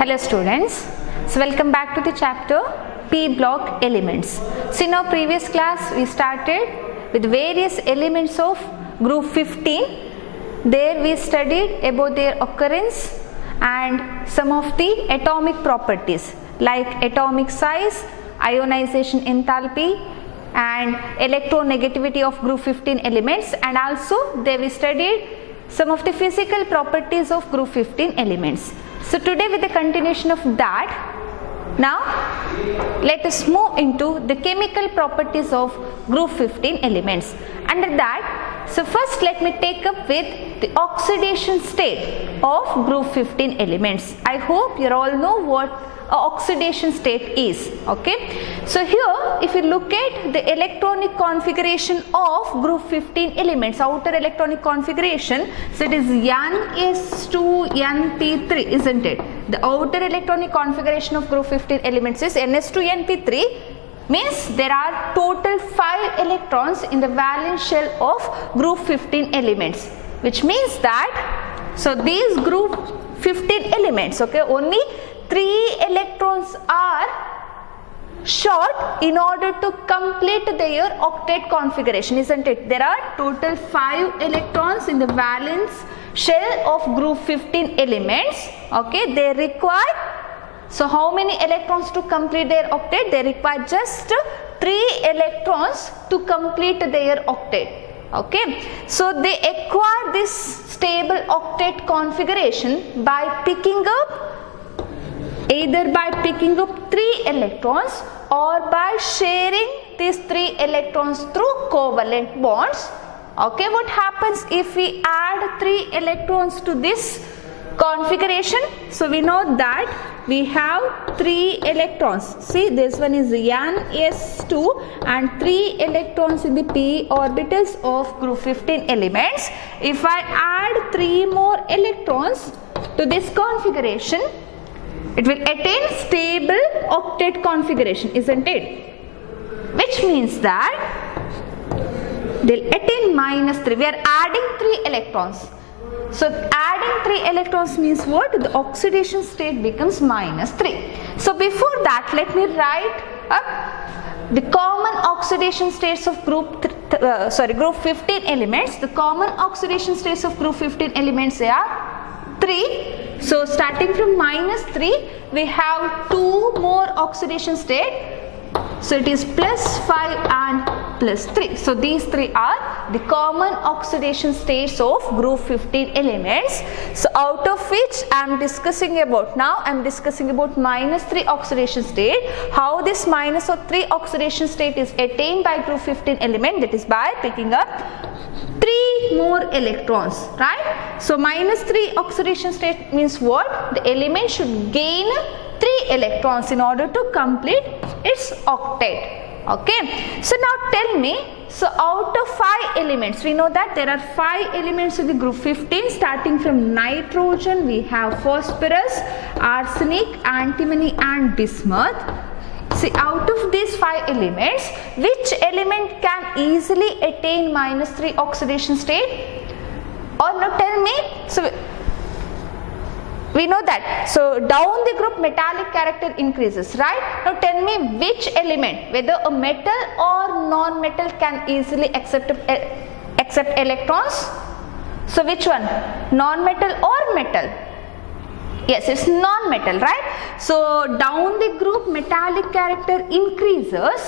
Hello students, so welcome back to the chapter P block elements. So in our previous class we started with various elements of group 15. There we studied about their occurrence and some of the atomic properties like atomic size, ionization enthalpy and electronegativity of group 15 elements, and also there we studied some of the physical properties of group 15 elements. So today with the continuation of that, now let us move into the chemical properties of group 15 elements. Under that, so first let me take up with the oxidation state of group 15 elements. I hope you all know what oxidation state is. Okay, so here if you look at the electronic configuration of group 15 elements, outer electronic configuration, so it is Ns2Np3, isn't it? The outer electronic configuration of group 15 elements is Ns2Np3, means there are total 5 electrons in the valence shell of group 15 elements, which means that so these group 15 elements, okay, only 3 electrons are short in order to complete their octet configuration, isn't it? There are total 5 electrons in the valence shell of group 15 elements. Okay, they require, so how many electrons to complete their octet? They require just 3 electrons to complete their octet. Okay, so they acquire this stable octet configuration by picking up, either by picking up 3 electrons or by sharing these 3 electrons through covalent bonds. Okay, what happens if we add 3 electrons to this configuration? So we know that we have 3 electrons. See, this one is Ns2 and 3 electrons in the p orbitals of group 15 elements. If I add 3 more electrons to this configuration, it will attain stable octet configuration, isn't it? Which means that they will attain -3. We are adding 3 electrons. So adding 3 electrons means what? The oxidation state becomes -3. So before that, let me write up the common oxidation states of group 15 elements. The common oxidation states of group 15 elements are 3. So starting from -3, we have 2 more oxidation state. So it is +5 and +3. So these 3 are the common oxidation states of group 15 elements. So out of which I am discussing about now, I am discussing about -3 oxidation state. How this -3 oxidation state is attained by group 15 element, that is by picking up 3 more electrons, right? So -3 oxidation state means what? The element should gain 3 electrons in order to complete its octet. Okay, so now tell me, so out of 5 elements, we know that there are 5 elements in the group 15. Starting from nitrogen, we have phosphorus, arsenic, antimony and bismuth. See, out of these 5 elements, which element can easily attain -3 oxidation state? Or now tell me, so we know that, so down the group metallic character increases, right? Now tell me which element, whether a metal or non-metal, can easily accept electrons. So which one? Non-metal or metal? Yes, it's non-metal, right? So down the group metallic character increases.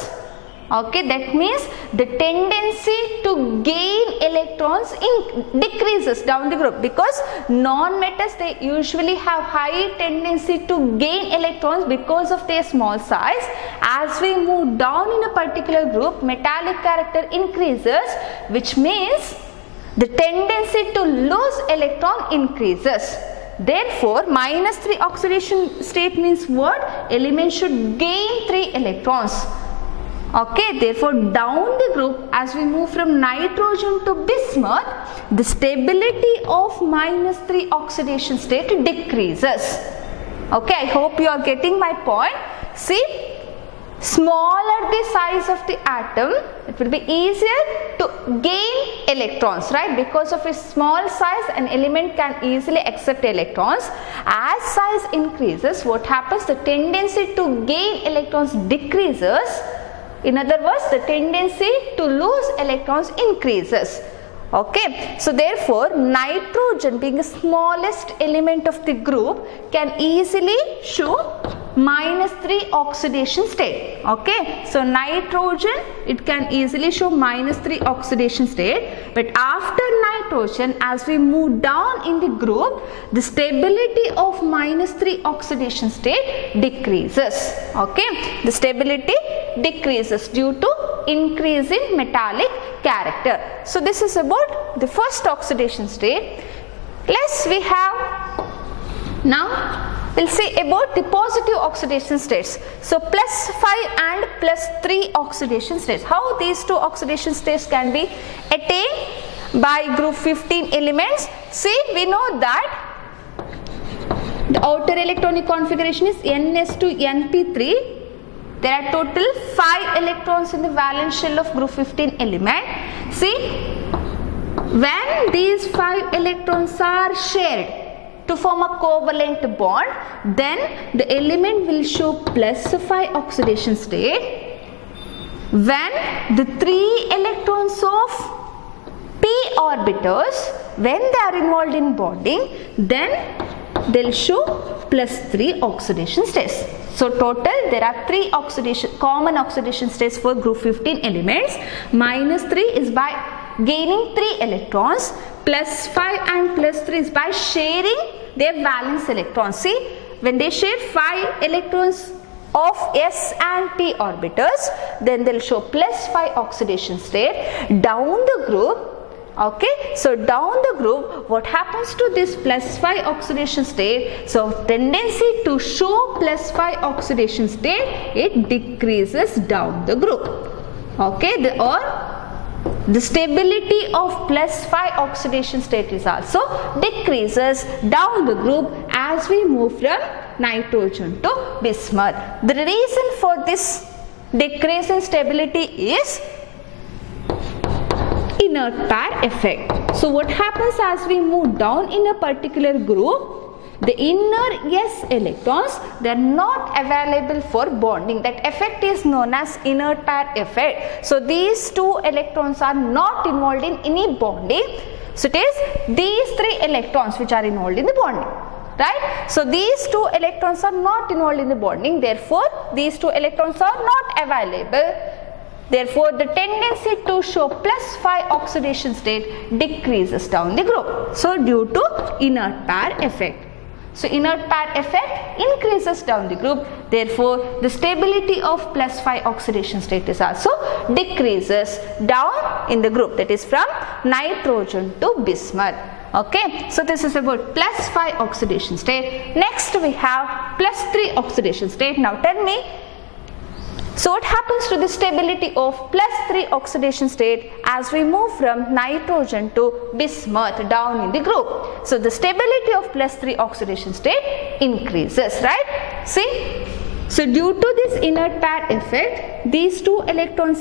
Okay, that means the tendency to gain electrons decreases down the group, because non-metals, they usually have high tendency to gain electrons because of their small size. As we move down in a particular group, metallic character increases, which means the tendency to lose electron increases. Therefore, -3 oxidation state means what? Element should gain 3 electrons. Okay, therefore down the group, as we move from nitrogen to bismuth, the stability of -3 oxidation state decreases. Okay, I hope you are getting my point. See, smaller the size of the atom, it will be easier to gain electrons, right? Because of its small size, an element can easily accept electrons. As size increases, what happens? The tendency to gain electrons decreases. In other words, the tendency to lose electrons increases. Okay, so therefore nitrogen, being the smallest element of the group, can easily show -3 oxidation state. Okay, so nitrogen, it can easily show -3 oxidation state, but after nitrogen, as we move down in the group, the stability of -3 oxidation state decreases. Okay, the stability decreases due to increase in metallic character. So this is about the first oxidation state. Let's we have now we'll see about the positive oxidation states. So +5 and +3 oxidation states. How these two oxidation states can be attained by group 15 elements? See, we know that the outer electronic configuration is ns2np3. There are total 5 electrons in the valence shell of group 15 element. See, when these 5 electrons are shared to form a covalent bond, then the element will show +5 oxidation state. When the 3 electrons of p orbitals, when they are involved in bonding, then they'll show +3 oxidation states. So total there are 3 common oxidation states for group 15 elements. -3 is by gaining 3 electrons, +5 and +3 is by sharing their valence electrons. See, when they share 5 electrons of s and p orbitals, then they'll show +5 oxidation state. Down the group, okay, so down the group, what happens to this +5 oxidation state? So tendency to show +5 oxidation state, it decreases down the group. Okay, the stability of +5 oxidation state is also decreases down the group as we move from nitrogen to bismuth. The reason for this decrease in stability is inert pair effect. So what happens as we move down in a particular group? The inner s electrons, they are not available for bonding. That effect is known as inert pair effect. So these 2 electrons are not involved in any bonding. So it is these 3 electrons which are involved in the bonding, right? So these 2 electrons are not involved in the bonding. Therefore, these 2 electrons are not available. Therefore, the tendency to show +5 oxidation state decreases down the group. So due to inert pair effect. So inert pair effect increases down the group. Therefore, the stability of +5 oxidation state is also decreases down in the group, that is from nitrogen to bismuth. Okay, so this is about +5 oxidation state. Next we have +3 oxidation state. Now tell me, so what happens to the stability of +3 oxidation state as we move from nitrogen to bismuth down in the group? So the stability of +3 oxidation state increases, right? See, so due to this inert pair effect, these two electrons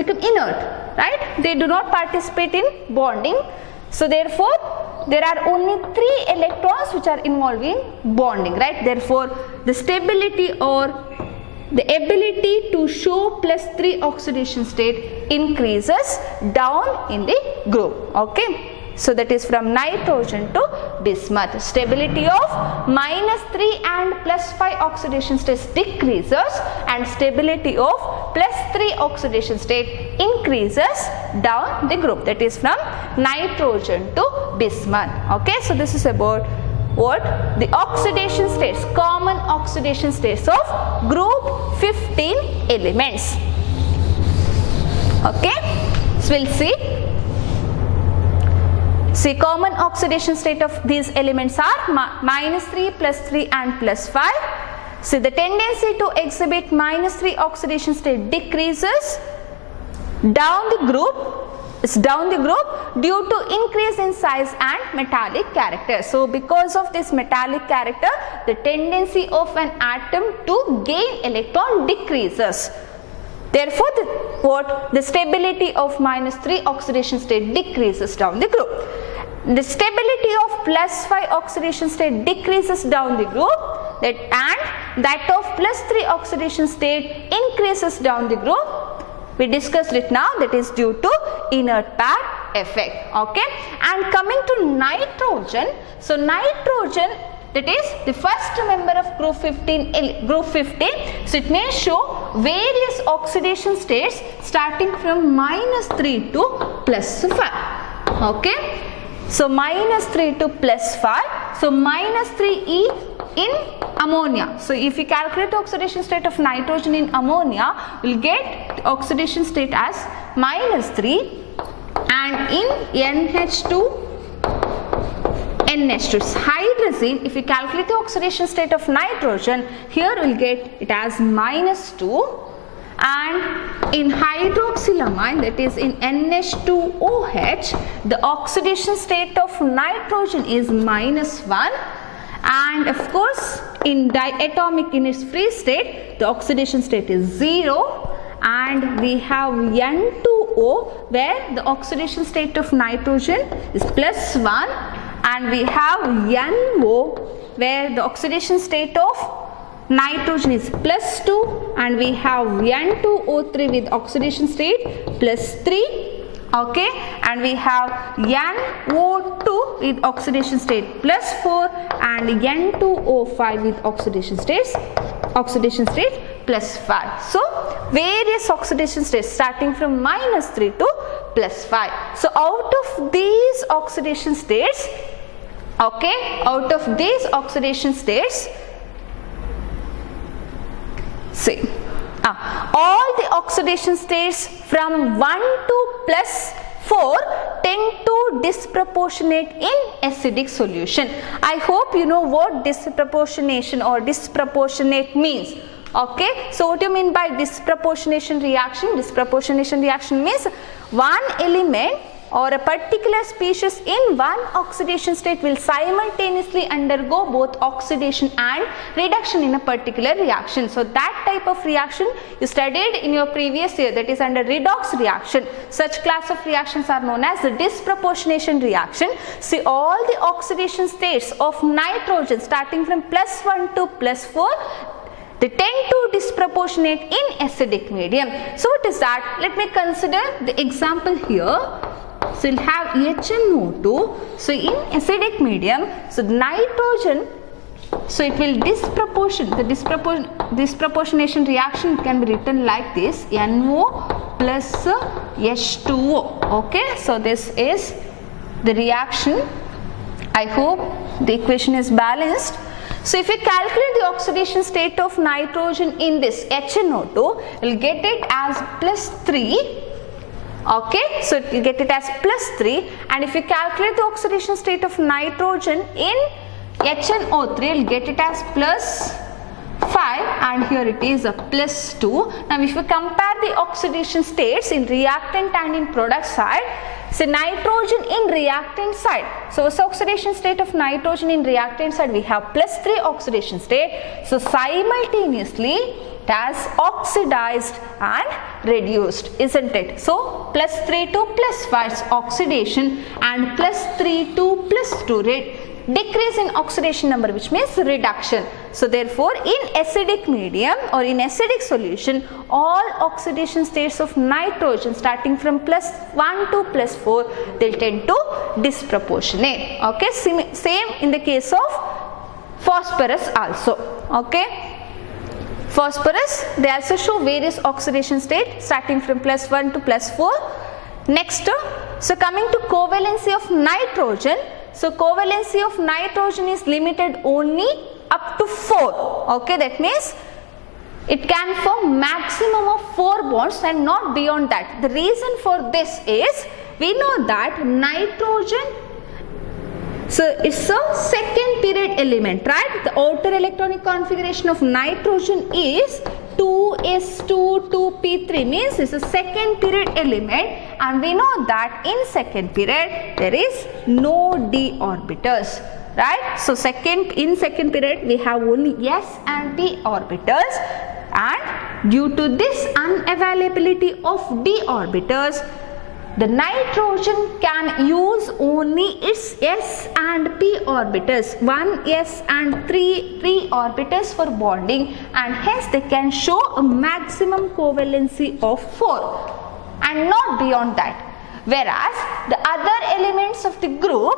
become inert, right? They do not participate in bonding. So therefore, there are only 3 electrons which are involved in bonding, right? Therefore, the stability or the ability to show +3 oxidation state increases down in the group. Okay, so that is from nitrogen to bismuth. Stability of -3 and +5 oxidation states decreases, and stability of +3 oxidation state increases down the group, that is from nitrogen to bismuth. Okay, so this is about what the oxidation states, common oxidation states of group 15 elements. Okay, so we'll see common oxidation state of these elements are -3, +3 and +5. So the tendency to exhibit -3 oxidation state decreases down the group. is down the group due to increase in size and metallic character. So because of this metallic character, the tendency of an atom to gain electron decreases. Therefore, the stability of -3 oxidation state decreases down the group. The stability of +5 oxidation state decreases down the group, and that of +3 oxidation state increases down the group. We discussed it now, that is due to inert pair effect. Okay, and coming to nitrogen, so nitrogen, that is the first member of group 15, so it may show various oxidation states starting from -3 to +5. Okay, so -3 to +5, so -3 is in ammonia. So if we calculate the oxidation state of nitrogen in ammonia, we will get the oxidation state as -3, and in NH2 hydrazine, if we calculate the oxidation state of nitrogen, here we will get it as -2, and in hydroxylamine, that is in NH2OH, the oxidation state of nitrogen is -1, and of course in diatomic in its free state, the oxidation state is 0, and we have N2O where the oxidation state of nitrogen is +1, and we have NO where the oxidation state of nitrogen is +2, and we have N2O3 with oxidation state +3. Okay, and we have NO2 with oxidation state +4, and N2O5 with oxidation state +5. So various oxidation states starting from -3 to +5. So out of these oxidation states, okay, out of these oxidation states, see, all the oxidation states from 1 to +4 tend to disproportionate in acidic solution. I hope you know what disproportionation or disproportionate means. Okay, so what do you mean by disproportionation reaction? Disproportionation reaction means one element or a particular species in one oxidation state will simultaneously undergo both oxidation and reduction in a particular reaction. So that type of reaction you studied in your previous year, that is under redox reaction. Such class of reactions are known as the disproportionation reaction. See, all the oxidation states of nitrogen starting from +1 to +4, they tend to disproportionate in acidic medium. So what is that? Let me consider the example here. So we'll have HNO2. So in acidic medium, so nitrogen, so it will disproportionation reaction can be written like this: NO plus H2O. Okay, so this is the reaction. I hope the equation is balanced. So if we calculate the oxidation state of nitrogen in this HNO2, we'll get it as +3. Okay, so you get it as +3, and if you calculate the oxidation state of nitrogen in HNO3, you'll get it as +5, and here it is a +2. Now if you compare the oxidation states in reactant and in product side, so nitrogen in reactant side, so what's the oxidation state of nitrogen in reactant side? We have +3 oxidation state, so simultaneously it has oxidized and reduced, isn't it? So +3 to +5 is oxidation, and +3 to +2 decrease in oxidation number, which means reduction. So therefore in acidic medium or in acidic solution, all oxidation states of nitrogen starting from +1 to +4, they'll tend to disproportionate. Okay, same in the case of phosphorus also. Okay, phosphorus, they also show various oxidation state starting from +1 to +4. Next, so coming to covalency of nitrogen, so covalency of nitrogen is limited only up to 4. Okay, that means it can form maximum of 4 bonds and not beyond that. The reason for this is, we know that nitrogen, so it's a second period element, right? The outer electronic configuration of nitrogen is 2s2 2p3 means this is second period element, and we know that in second period there is no d orbitals, right? So in second period we have only s and p orbitals, and due to this unavailability of d orbitals, the nitrogen can use only its s and p orbitals, 1 s and 3 p orbitals for bonding, and hence they can show a maximum covalency of 4 and not beyond that. Whereas the other elements of the group,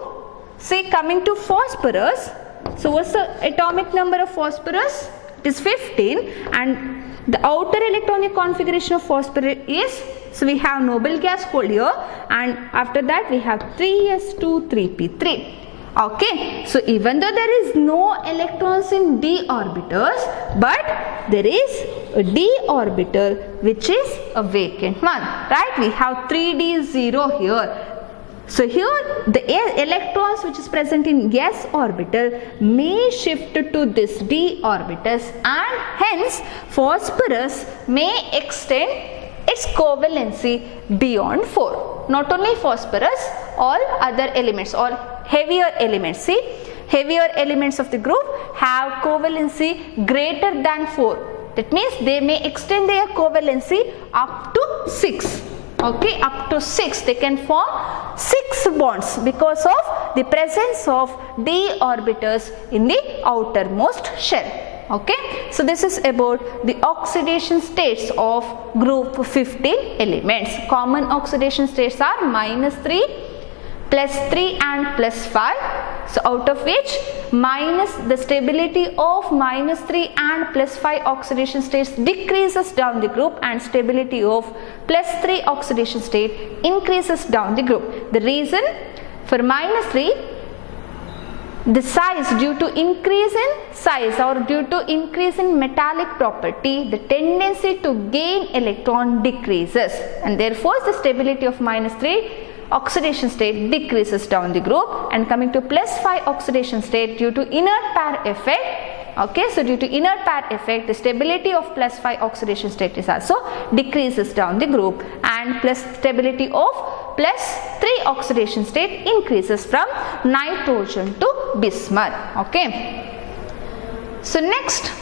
say coming to phosphorus, so what's the atomic number of phosphorus? It is 15, and the outer electronic configuration of phosphorus is, so we have noble gas hold here, and after that we have 3s2 3p3. Okay, so even though there is no electrons in d orbitals, but there is a d orbital which is a vacant one, right? We have 3d0 here. So here the electrons which is present in s orbital may shift to this d orbitals, and hence phosphorus may extend its covalency beyond 4. Not only phosphorus, all other elements, all heavier elements, see, heavier elements of the group have covalency greater than 4. That means they may extend their covalency up to 6. Okay, up to 6 they can form 6 bonds because of the presence of d orbitals in the outermost shell. Okay, so this is about the oxidation states of group 15 elements. Common oxidation states are -3, +3 and +5. So out of which the stability of -3 and +5 oxidation states decreases down the group, and stability of +3 oxidation state increases down the group. The reason for -3, the size, due to increase in size or due to increase in metallic property, the tendency to gain electron decreases, and therefore the stability of -3 oxidation state decreases down the group. And coming to +5 oxidation state, due to inert pair effect, okay, so due to inert pair effect, the stability of +5 oxidation state is also decreases down the group, and stability of +3 oxidation state increases from nitrogen to bismuth. Okay, so next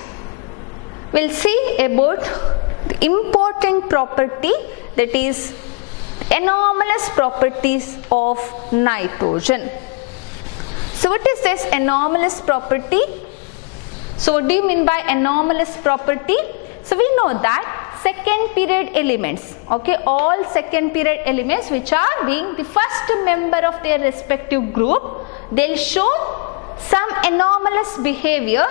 we'll see about the important property, that is anomalous properties of nitrogen. So what is this anomalous property? So what do you mean by anomalous property? So we know that second period elements, okay, all second period elements which are being the first member of their respective group, they'll show some anomalous behavior,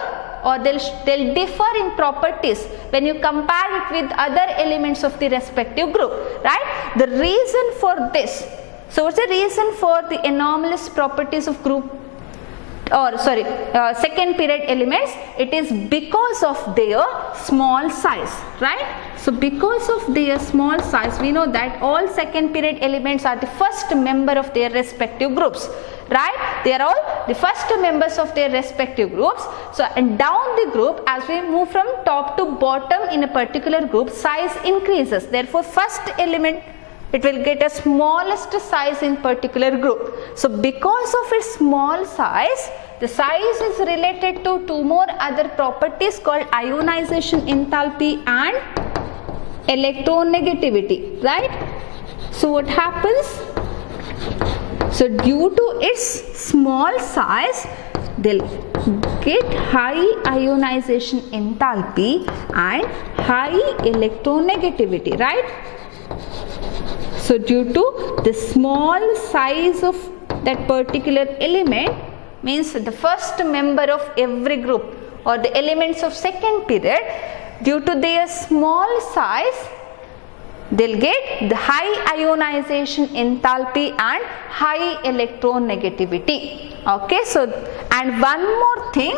or they'll differ in properties when you compare it with other elements of the respective group, right? The reason for this, so what's the reason for the anomalous properties of group, or sorry, second period elements? It is because of their small size, right? So because of their small size, we know that all second period elements are the first member of their respective groups, right? They are all the first members of their respective groups. So and down the group, as we move from top to bottom in a particular group, size increases. Therefore first element, it will get a smallest size in particular group. So because of its small size, the size is related to two more other properties called ionization enthalpy and electronegativity, right? So what happens? So due to its small size, they'll get high ionization enthalpy and high electronegativity, right? So due to the small size of that particular element, means the first member of every group or the elements of second period, due to their small size, they'll get the high ionization enthalpy and high electronegativity. Okay, so and one more thing,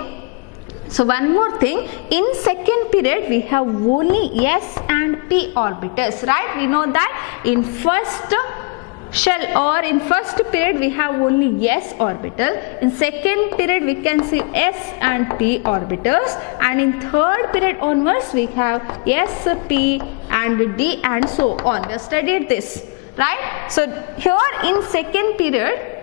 in second period we have only s and p orbitals, right? We know that in first shell, or in first period we have only s orbital, in second period we can see s and p orbitals, and in third period onwards we have s, p and d and so on. We have studied this, right? So here in second period,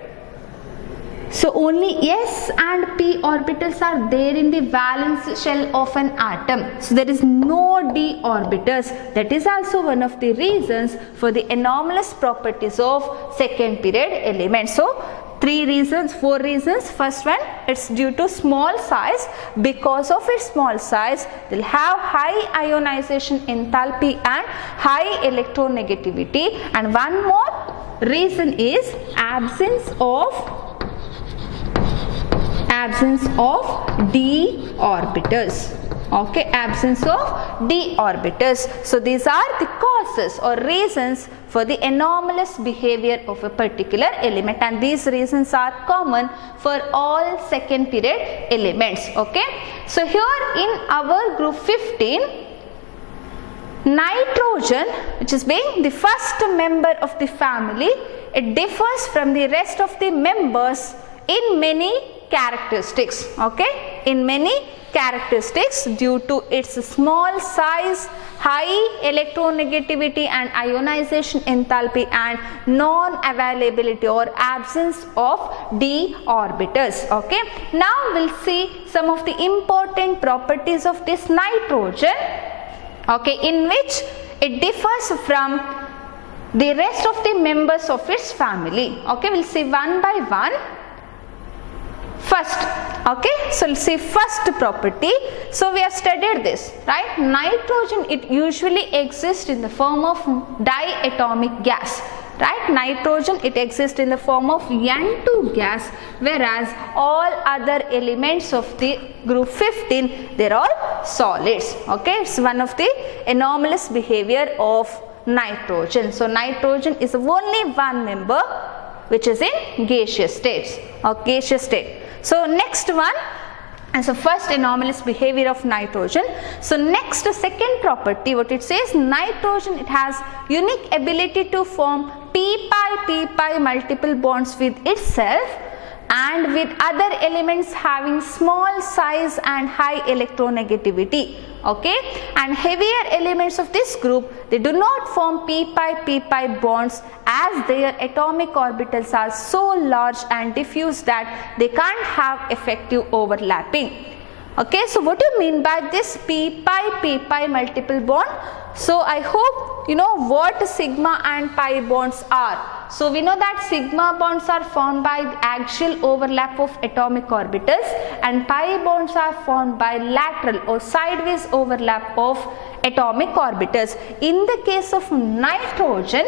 so only s and p orbitals are there in the valence shell of an atom. So there is no d orbitals. That is also one of the reasons for the anomalous properties of second period elements. So 4 reasons. First one, it's due to small size. Because of its small size, they'll have high ionization enthalpy and high electronegativity. And one more reason is absence of d orbitals. Okay, absence of d orbitals. So these are the causes or reasons for the anomalous behavior of a particular element, and these reasons are common for all second period elements. Okay, so here in our group 15, nitrogen, which is being the first member of the family, it differs from the rest of the members in many characteristics. Okay, in many characteristics due to its small size, high electronegativity and ionization enthalpy, and non-availability or absence of d orbitals. Okay, now we'll see some of the important properties of this nitrogen, okay, in which it differs from the rest of the members of its family. Okay, we'll see one by one. First, okay, so let's see first property. So we have studied this, right? Nitrogen, it usually exists in the form of diatomic gas, right? Nitrogen, it exists in the form of N2 gas, whereas all other elements of the group 15, they're all solids. Okay, it's one of the anomalous behavior of nitrogen. So nitrogen is only one member which is in gaseous states or gaseous state. So next one, and so first anomalous behavior of nitrogen. So next, second property, what it says, nitrogen, it has unique ability to form p-pi multiple bonds with itself and with other elements having small size and high electronegativity. Okay, and heavier elements of this group, they do not form p-pi bonds as their atomic orbitals are so large and diffuse that they can't have effective overlapping. Okay, so what do you mean by this p-pi multiple bond? So I hope you know what sigma and pi bonds are. So we know that sigma bonds are formed by the axial overlap of atomic orbitals, and pi bonds are formed by lateral or sideways overlap of atomic orbitals. In the case of nitrogen,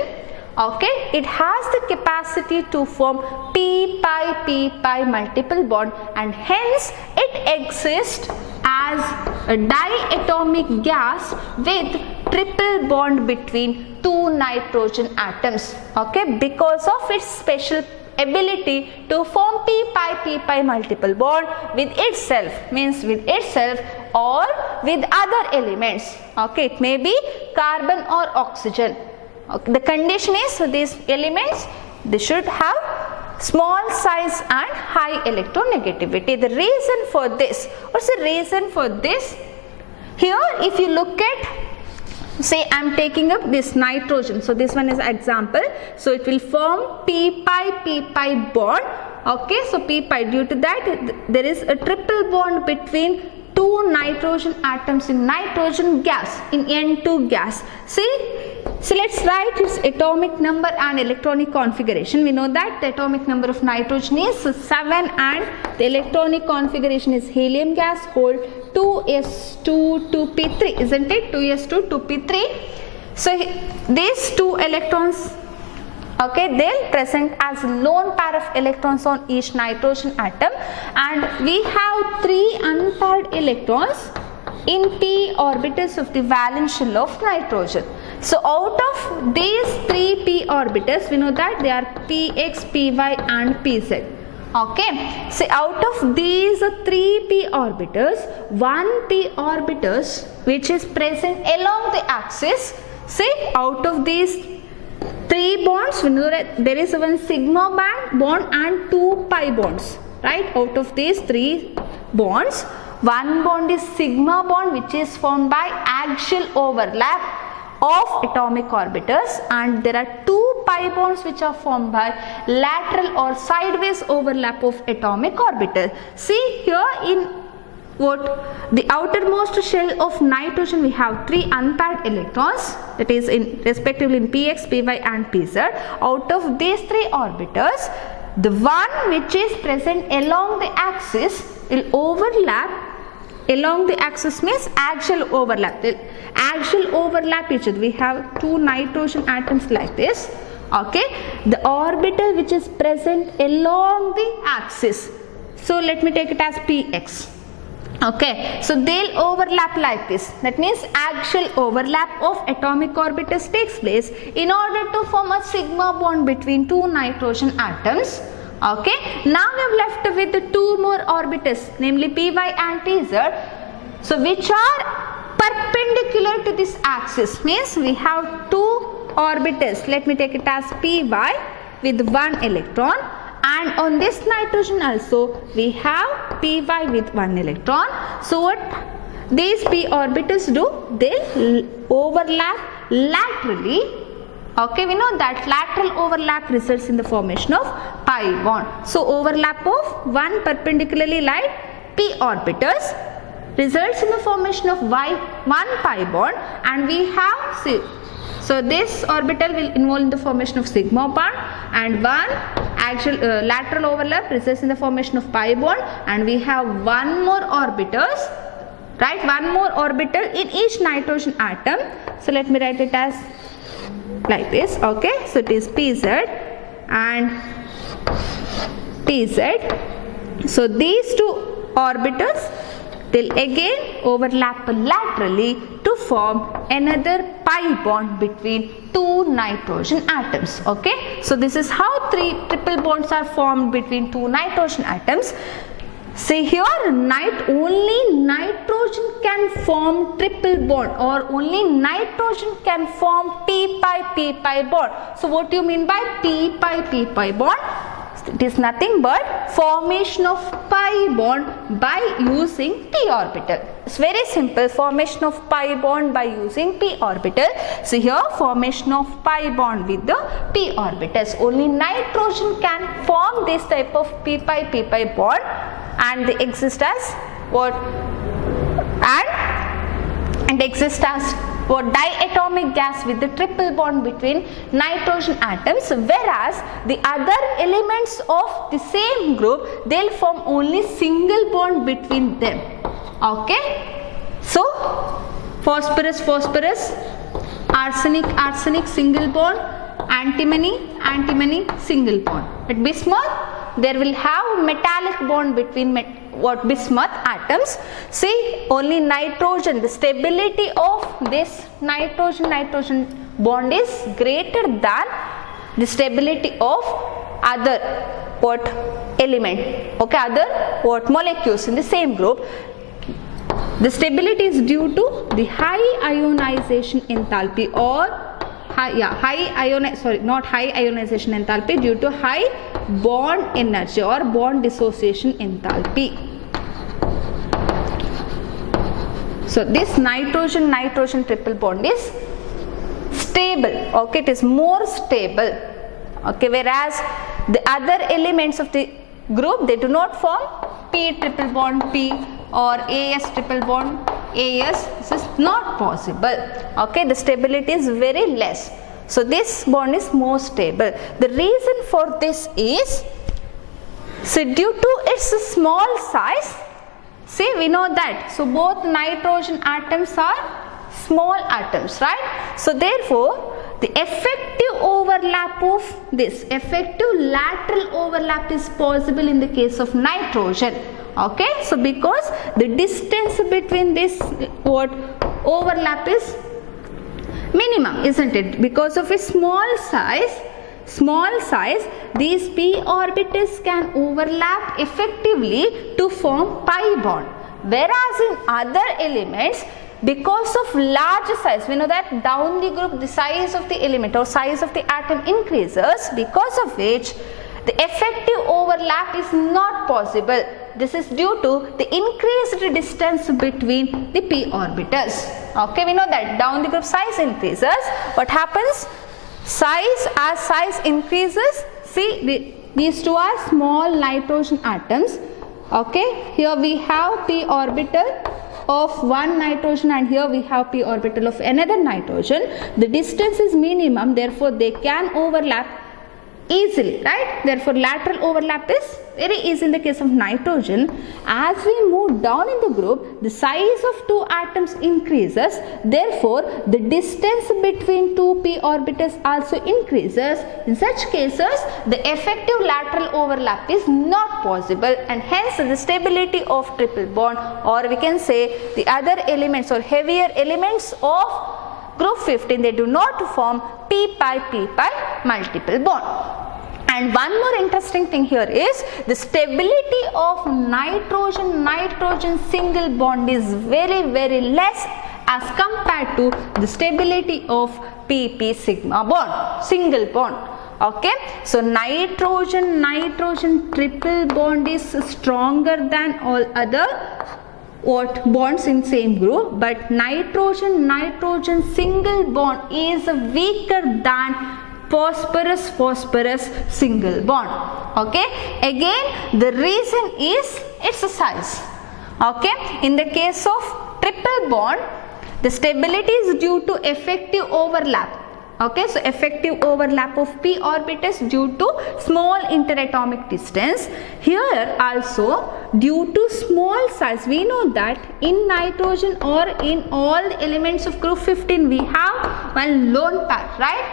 okay, it has the capacity to form p-pi multiple bond, and hence it exists as a diatomic gas with triple bond between two nitrogen atoms. Okay, because of its special ability to form p-pi multiple bond with itself, means with itself or with other elements. Okay, it may be carbon or oxygen. Okay, the condition is, so these elements, they should have small size and high electronegativity. The reason for this, what's the reason for this? Here if you look at, say I am taking up this nitrogen, so this one is example, so it will form p-pi bond. Okay, so p-pi, due to that there is a triple bond between two nitrogen atoms in nitrogen gas, in N2 gas. See, so let's write its atomic number and electronic configuration. We know that the atomic number of nitrogen is 7 and the electronic configuration is helium gas, hold 2s2 2p3, isn't it? 2s2 2p3. So these two electrons, okay, they'll present as lone pair of electrons on each nitrogen atom, and we have 3 unpaired electrons in p orbitals of the valence shell of nitrogen. So out of these 3 p orbitals, we know that they are px, py and pz. Okay, so out of these 3 p orbitals, 1 p orbitals which is present along the axis, see, out of these 3 bonds, we know that there is one sigma bond and 2 pi bonds, right? Out of these 3 bonds, one bond is sigma bond, which is formed by axial overlap of atomic orbitals, and there are 2 pi bonds which are formed by lateral or sideways overlap of atomic orbital. See here in the outermost shell of nitrogen, we have 3 unpaired electrons, that is in respectively in px, py and pz. Out of these 3 orbitals, the one which is present along the axis will overlap. Along the axis means axial overlap. The axial overlap each other. We have 2 nitrogen atoms like this. Okay, the orbital which is present along the axis. So let me take it as px. Okay, so they'll overlap like this. That means axial overlap of atomic orbitals takes place in order to form a sigma bond between 2 nitrogen atoms. Okay, now we have left with the 2 more orbitals, namely py and pz. So which are perpendicular to this axis, means we have 2 orbitals. Let me take it as py with 1 electron, and on this nitrogen also we have py with 1 electron. So what these p orbitals do, they overlap laterally. Okay, we know that lateral overlap results in the formation of pi bond. So overlap of 1 perpendicularly like p orbitals results in the formation of 1 pi bond, and we have so this orbital will involve in the formation of sigma bond, and 1 axial lateral overlap results in the formation of pi bond, and we have 1 more orbitals, right? 1 more orbital in each nitrogen atom. So let me write it as like this. Okay, so it is pz and pz. So these 2 orbitals, they'll again overlap laterally to form another pi bond between 2 nitrogen atoms. Okay, so this is how 3 triple bonds are formed between 2 nitrogen atoms. See here, only nitrogen can form triple bond, or only nitrogen can form p pi bond. So what do you mean by p pi bond? It is nothing but formation of pi bond by using p orbital. It's very simple, formation of pi bond by using p orbital. So here formation of pi bond with the p orbitals. Only nitrogen can form this type of p pi bond, and they exist as what? And exist as what? Diatomic gas with the triple bond between nitrogen atoms, whereas the other elements of the same group, they'll form only single bond between them. Okay, so phosphorus, arsenic single bond, antimony single bond. But bismuth, there will have metallic bond between bismuth atoms. See, only nitrogen, the stability of this nitrogen bond is greater than the stability of other element, okay, other molecules in the same group. The stability is due to the high ionization enthalpy, or not high ionization enthalpy, due to high bond energy or bond dissociation enthalpy. So this nitrogen triple bond is stable. Okay, it is more stable. Okay, whereas the other elements of the group, they do not form p triple bond p or as triple bond as. This is not possible. Okay, the stability is very less. So this bond is more stable. The reason for this is, due to its small size. See, we know that. So both nitrogen atoms are small atoms, right? So therefore, the effective overlap of this, effective lateral overlap is possible in the case of nitrogen. Okay, so because the distance between this overlap is minimum, isn't it? Because of a small size, these p orbitals can overlap effectively to form pi bond, whereas in other elements because of large size, we know that down the group the size of the element or size of the atom increases, because of which the effective overlap is not possible. This is due to the increased distance between the p orbitals. Okay, we know that down the group size increases. What happens? As size increases, see these two are small nitrogen atoms. Okay, here we have p orbital of one nitrogen and here we have p orbital of another nitrogen. The distance is minimum, therefore they can overlap easily, right? Therefore lateral overlap is very easy in the case of nitrogen. As we move down in the group, the size of two atoms increases, therefore the distance between two p orbitals also increases. In such cases, the effective lateral overlap is not possible, and hence the stability of triple bond, or we can say the other elements or heavier elements of group 15, they do not form p pi multiple bond. And one more interesting thing here is the stability of nitrogen single bond is very less as compared to the stability of pp sigma bond, single bond. Okay, so nitrogen triple bond is stronger than all other bonds in same group, but nitrogen single bond is weaker than phosphorus single bond. Okay, again the reason is its size. Okay, in the case of triple bond, the stability is due to effective overlap. Okay, so effective overlap of p orbitals due to small interatomic distance. Here also due to small size, we know that in nitrogen or in all the elements of group 15 we have one lone pair, right?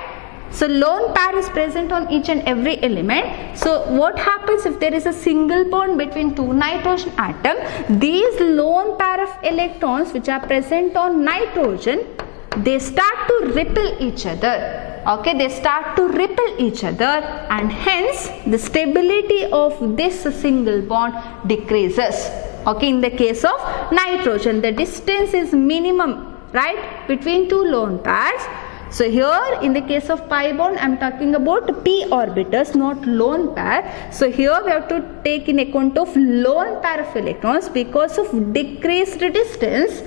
So lone pair is present on each and every element. So what happens if there is a single bond between two nitrogen atom? These lone pair of electrons which are present on nitrogen, they start to repel each other. Okay, they start to repel each other, and hence the stability of this single bond decreases. Okay, in the case of nitrogen, the distance is minimum, right, between two lone pairs. So here in the case of pi bond, I am talking about p orbitals, not lone pair. So here we have to take in account of lone pair of electrons. Because of decreased distance,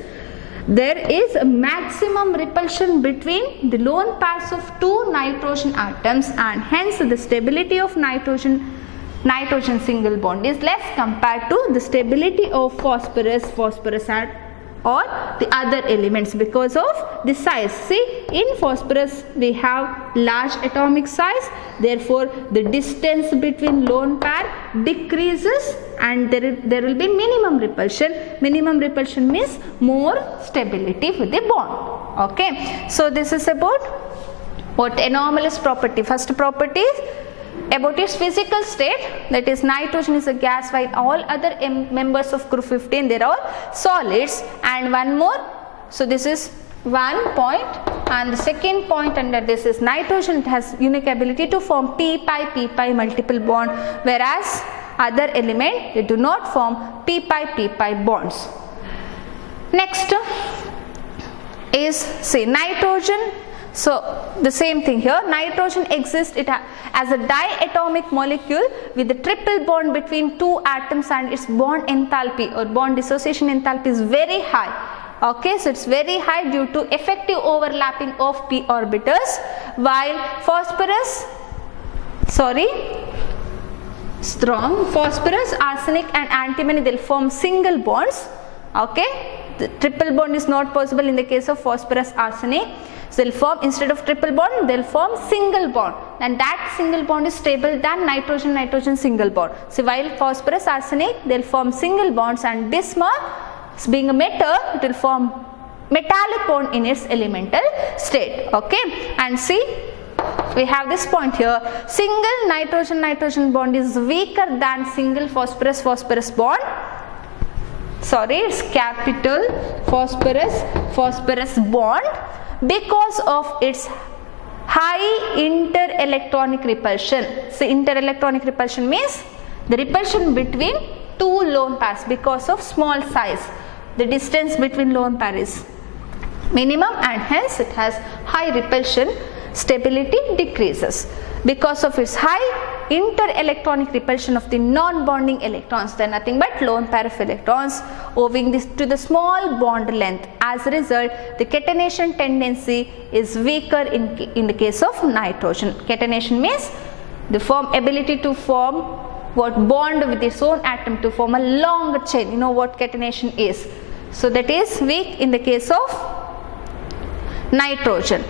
there is a maximum repulsion between the lone pairs of two nitrogen atoms, and hence the stability of nitrogen single bond is less compared to the stability of phosphorus or the other elements because of the size. See, in phosphorus we have large atomic size, therefore the distance between lone pair decreases and there will be minimum repulsion. Minimum repulsion means more stability for the bond. Okay, so this is about what anomalous property. First property is about its physical state, that is nitrogen is a gas while all other members of group 15 they are all solids. And one more, so this is one point, and the second point under this is nitrogen has unique ability to form p pi multiple bond, whereas other element they do not form p pi bonds. Next is say nitrogen. So the same thing here, nitrogen exists as a diatomic molecule with a triple bond between two atoms, and its bond enthalpy or bond dissociation enthalpy is very high. Okay, so it's very high due to effective overlapping of p orbitals, while phosphorus, arsenic and antimony, they'll form single bonds. Okay, the triple bond is not possible in the case of phosphorus arsenic. So they'll form, instead of triple bond, they'll form single bond, and that single bond is stable than nitrogen single bond. So while phosphorus arsenic, they'll form single bonds, and bismuth, being a metal, it will form metallic bond in its elemental state. Okay, and see, we have this point here, single nitrogen bond is weaker than single phosphorus bond. It's capital phosphorus bond, because of its high interelectronic repulsion. So interelectronic repulsion means the repulsion between two lone pairs because of small size. The distance between lone pair is minimum, and hence it has high repulsion, stability decreases. Because of its high inter-electronic repulsion of the non-bonding electrons, they are nothing but lone pair of electrons owing this to the small bond length. As a result, the catenation tendency is weaker in the case of nitrogen. Catenation means the ability to form what bond with its own atom to form a longer chain. You know what catenation is. So that is weak in the case of nitrogen.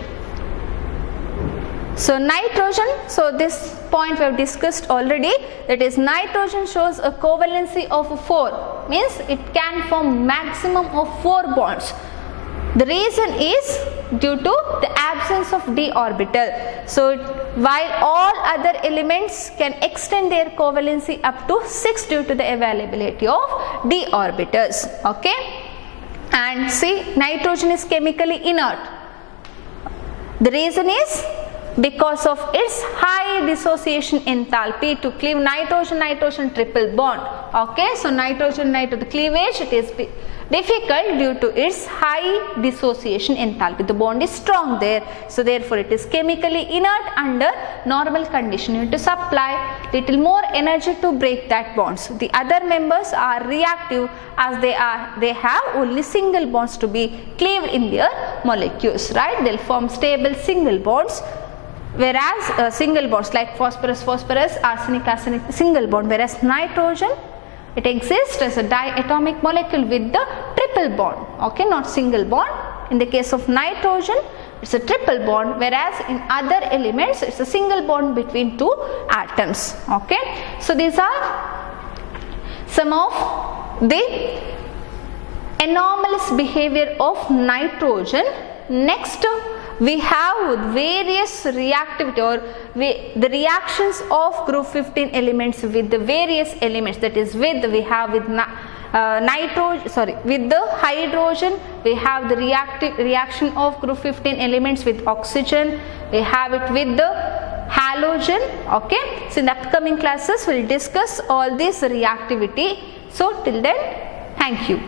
So nitrogen, so this point we have discussed already, that is nitrogen shows a covalency of 4, means it can form maximum of 4 bonds. The reason is due to the absence of d orbital. So while all other elements can extend their covalency up to 6 due to the availability of d orbitals. Okay, and see, nitrogen is chemically inert. The reason is because of its high dissociation enthalpy to cleave nitrogen-nitrogen triple bond. Okay, so nitrogen-nitrogen, the cleavage, it is difficult due to its high dissociation enthalpy. The bond is strong there, so therefore it is chemically inert under normal condition. You need to supply little more energy to break that bonds. The other members are reactive as they have only single bonds to be cleaved in their molecules, right? They will form stable single bonds, whereas single bonds like phosphorus, arsenic, single bond, whereas nitrogen, it exists as a diatomic molecule with the triple bond, okay, not single bond. In the case of nitrogen, it's a triple bond, whereas in other elements, it's a single bond between 2 atoms, okay. So these are some of the anomalous behavior of nitrogen. Next, we have various reactivity or the reactions of group 15 elements with the various elements, that is with the hydrogen, we have the reaction of group 15 elements with oxygen, we have it with the halogen. Okay, so in the upcoming classes we will discuss all this reactivity. So till then, thank you.